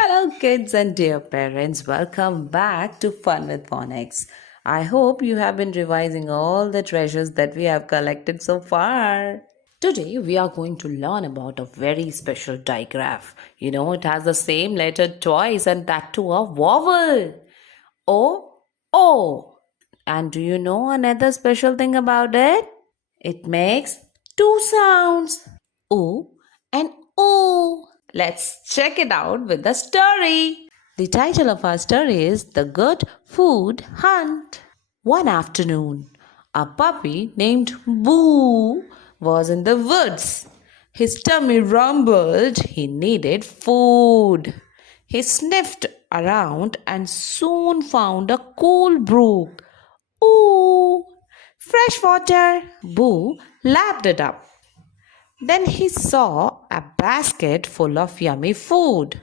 Hello, kids and dear parents. Welcome back to Fun with Phonics. I hope you have been revising all the treasures that we have collected so far. Today, we are going to learn about a very special digraph. It has the same letter twice and that too a vowel. O, O. And do you know another special thing about it? It makes two sounds, O and O. Let's check it out with the story. The title of our story is The Good Food Hunt. One afternoon, a puppy named Boo was in the woods. His tummy rumbled. He needed food. He sniffed around and soon found a cool brook. Ooh, fresh water! Boo lapped it up. Then he saw a basket full of yummy food.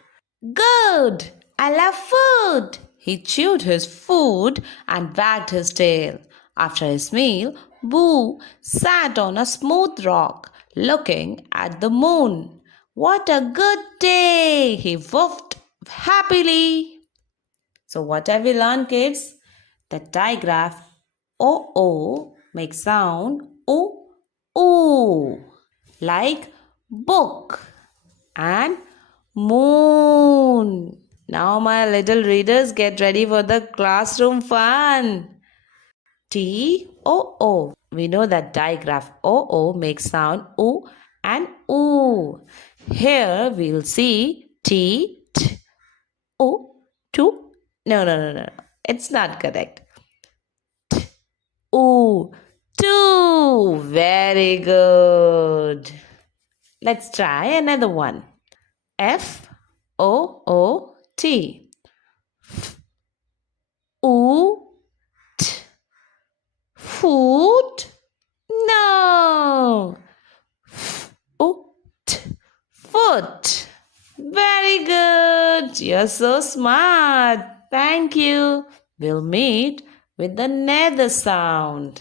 Good! I love food! He chewed his food and wagged his tail. After his meal, Boo sat on a smooth rock, looking at the moon. What a good day! He woofed happily. So, what have we learned, kids? The digraph O makes sound O like book and moon. Now, my little readers, get ready for the classroom fun. T-O-O. We know that digraph O makes sound O and O. Here we will see T-O, two. No. It's not correct. T-O, two. Very good. Let's try another one. F-O-O-T. Oot. Foot? No. Oot. Foot. Very good. You're so smart. Thank you. We'll meet with the nether sound.